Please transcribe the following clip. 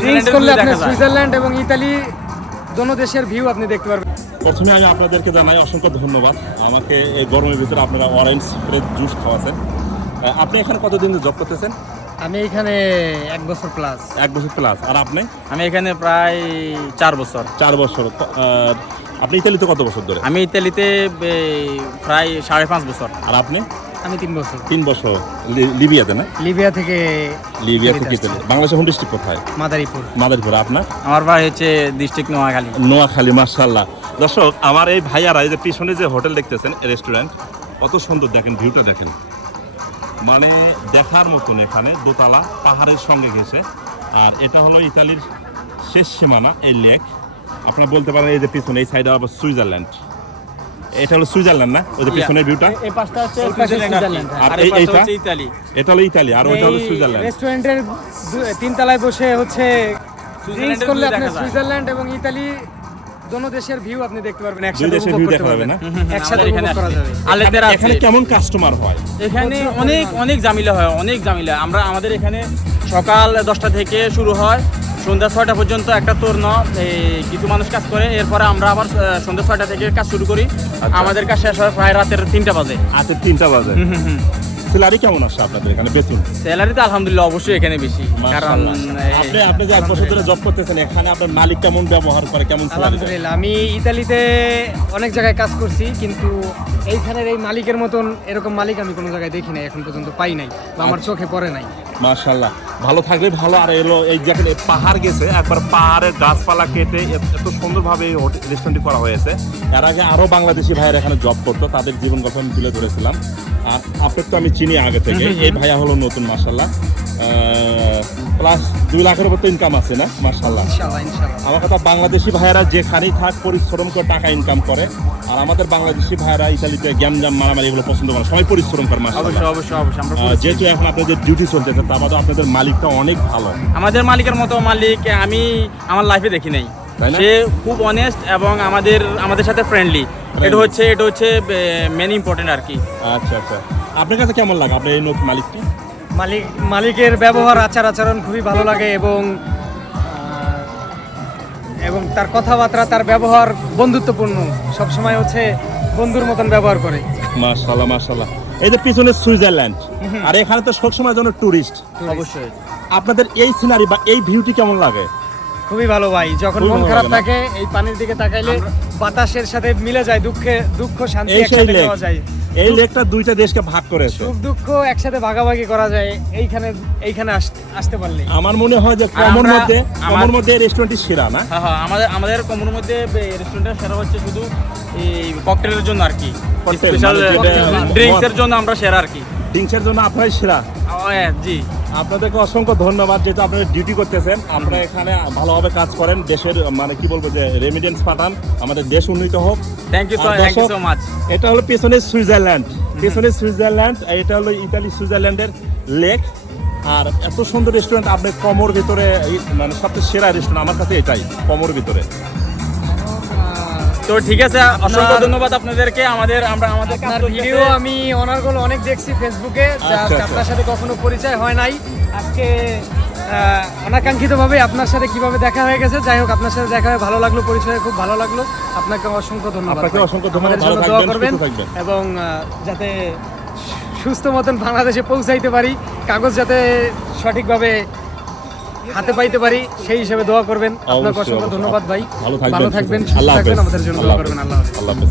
Drinks করলে আপনি Switzerland এবং ইতালি দোনো দেশের ভিউ আপনি দেখতে পারবেন। প্রথমে আমি আপনাদেরকে জানাই অসংখ্য ধন্যবাদ, আমাকে এই গরমের ভিতরে আপনারা অরেঞ্জ ফ্রেশ জুস খাওয়াছেন। আপনি এখানে কতদিন জব করতেছেন? আমি এখানে 1 বছর প্লাস। 1 বছর প্লাস। আর আপনি? আমি এখানে প্রায় 4 বছর। 4 বছর। আপনি ইতালিতে কত বছর ধরে? আমি ইতালিতে প্রায় 5.5 বছর। আর আপনি? আমি 3 বছর। 3 বছর। লিবিয়াতে না? লিবিয়া থেকে ইতালি। বাংলাদেশের হোম ডিস্ট্রিক্ট কোথায়? মাদারীপুর। আপনার? আমার বাড়ি হচ্ছে ডিস্ট্রিক্ট নোয়াখালী। নোয়াখালী, মাশাআল্লাহ। দর্শক, আমার এই ভাইয়ারা এই যে পিছনে যে হোটেল দেখতেছেন, রেস্টুরেন্ট, কত সুন্দর দেখেন, ভিউটা দেখেন, মানে দেখার মতন। এখানে দোতলা, পাহাড়ের সঙ্গে ঘেঁষে। আর এটা হলো ইতালির শেষ সীমানা, এই লেক। আপনারা বলতে পারেন এই যে পিছনে এই সাইডে আবার সুইজারল্যান্ড। এটা হলো সুইজারল্যান্ড না? ওই যে পিছনের ভিউটা। এই পাশটা হচ্ছে সুইজারল্যান্ড আর এইটা হচ্ছে ইতালি। এটা হলো ইতালি আর ওইটা হলো সুইজারল্যান্ড। রেস্টুরেন্টের 3 তলায় বসে হচ্ছে ড্রিঙ্কস করলে আপনি সুইজারল্যান্ড এবং ইতালি দোনো দেশের ভিউ আপনি দেখতে পারবেন, একসাথে উপভোগ করতে পারবেন না? একসাথে উপভোগ করা যাবে। এখানে কেমন কাস্টমার হয়? এখানে অনেক ঝামেলা হয়, অনেক ঝামেলা। আমাদের এখানে সকাল 10টা থেকে শুরু হয়, সন্ধ্যা 6টা পর্যন্ত একটা তরুণ কিছু মানুষ কাজ করে। এরপরে আমরা আবার সন্ধ্যা 6টা থেকে কাজ শুরু করি। আমাদের কাজ শেষ হয় প্রায় রাতের 3টা বাজে। রাতের 3টা বাজে। স্যালারি কেমন আসে আপনাদের এখানে, বেতন? স্যালারি তো আলহামদুলিল্লাহ অবশ্যই এখানে বেশি, কারণ আপনি যে 1 বছর ধরে জব করতেছেন, এখানে আপনার মালিক কেমন ব্যবহার করে, কেমন স্যালারি? আলহামদুলিল্লাহ, আমি ইতালিতে অনেক জায়গায় কাজ করছি, কিন্তু এইখানের এই মালিকের মতন এরকম মালিক আমি কোনো জায়গায় দেখি নাই, এখন পর্যন্ত পাই নাই বা আমার চোখে পড়ে নাই। মাশাআল্লাহ, ভালো থাকলে ভালো। আর এলো এই দেখেন পাহাড় গেছে, একবার পাহাড়ের গাছপালা কেটে এত সুন্দরভাবে এই রেস্টুরেন্টটি করা হয়েছে। এর আগে আরো বাংলাদেশি ভাইয়েরা এখানে জব করতো, তাদের জীবন গল্প আমি তুলে ধরেছিলাম। আর আপনার তো আমি চিনি আগে থেকে, এই ভাইয়া হলো নতুন, মাশাআল্লাহ। প্লাস 2 লাখের উপর তো ইনকাম আছে না? মাশাআল্লাহ। আমার কথা, বাংলাদেশি ভাইয়েরা যেখানেই থাক পরিশ্রম করে টাকা ইনকাম করে। আর আমাদের বাংলাদেশি ভাইয়েরা ইতালিতে গ্যামজাম মারামারি এগুলো পছন্দ করে, সবাই পরিশ্রম করে। মাশাআল্লাহ, অবশ্যই। যেহেতু এখন আপনাদের ডিউটি চলতেছে, তা বাদে আপনাদের মালিকটা অনেক ভালো। আমাদের মালিকের মতো মালিক আমি আমার লাইফে দেখি নাই। সে খুব অনেস্ট এবং আমাদের সাথে ফ্রেন্ডলি। এটা হচ্ছে মেন ইম্পর্টেন্ট আর কি। আচ্ছা, আপনার কাছে কেমন লাগে আপনার এই নতুন মালিকটি? মালিকের ব্যবহার, আচরণ খুবই ভালো লাগে এবং তার কথাবার্তা, তার ব্যবহার বন্ধুত্বপূর্ণ। সবসময় হচ্ছে বন্ধুর মতন ব্যবহার করে। মাশাআল্লাহ। এই যে পিছনে সুইজারল্যান্ড, আর এখানে তো সবসময় জন্য টুরিস্ট। অবশ্যই। আপনাদের এই সিনারি বা এই ভিউটি কেমন লাগে? খুবই ভালো ভাই। যখন মন খারাপ থাকে, এই পানির দিকে তাকাইলে বাতাসের সাথে মিলে যায়, দুঃখ শান্তি একসাথে পাওয়া যায়। এই লেকটা 2টা দেশকে ভাগ করেছে, সুখ দুঃখ একসাথে ভাগাভাগি করা যায় এইখানে আসতে পারলে। আমার মনে হয় যে কমর মধ্যে রেস্টুরেন্টটি সেরা না? হ্যাঁ, আমাদের কমর মধ্যে রেস্টুরেন্টটা সেরা হচ্ছে শুধু এই ককটেলের জন্য আর কি, স্পেশাল ড্রিঙ্কসের জন্য আমরা সেরা আর কি। ড্রিঙ্কসের জন্য আপনারাই সেরা? জি। আপনাদেরকে অসংখ্য ধন্যবাদ, যেহেতু আপনারা ডিউটি করতেছেন, আপনারা এখানে ভালোভাবে কাজ করেন, দেশের মানে কি বলবো যে রেমিডেন্স পাঠান, আমাদের দেশ উন্নীত হোক। Thank you so much. এটা হলো পেছনে সুইজারল্যান্ড, এটা হলো ইতালি সুইজারল্যান্ডের লেক। আর এত সুন্দর রেস্টুরেন্ট আপনি কমর ভিতরে, মানে সবচেয়ে সেরা রেস্টুরেন্ট আমার কাছে এটাই, কমর ভিতরে। তো ঠিক আছে, অসংখ্য ধন্যবাদ আপনাদেরকে। আমাদের ভিডিও আমি অনারগুলো অনেক দেখছি ফেসবুকে, আপনার সাথে কখনো পরিচয় হয় নাই। আজকে অনাকাঙ্ক্ষিতভাবে আপনার সাথে কিভাবে দেখা হয়ে গেছে। যাই হোক, আপনার সাথে দেখা হয়ে ভালো লাগলো, পরিচয় খুব ভালো লাগলো। আপনাকে অসংখ্য ধন্যবাদ। ভালো থাকবেন এবং যাতে সুস্থ মতন বাংলাদেশে পৌঁছাইতে পারি, কাগজ যাতে সঠিকভাবে হাতে পাইতে পারি, সেই হিসেবে দোয়া করবেন। আপনাকে অসংখ্য ধন্যবাদ ভাই। ভালো থাকবেন, সুস্থ থাকবেন, আমাদের জন্য দোয়া করবেন। আল্লাহ হাফেজ।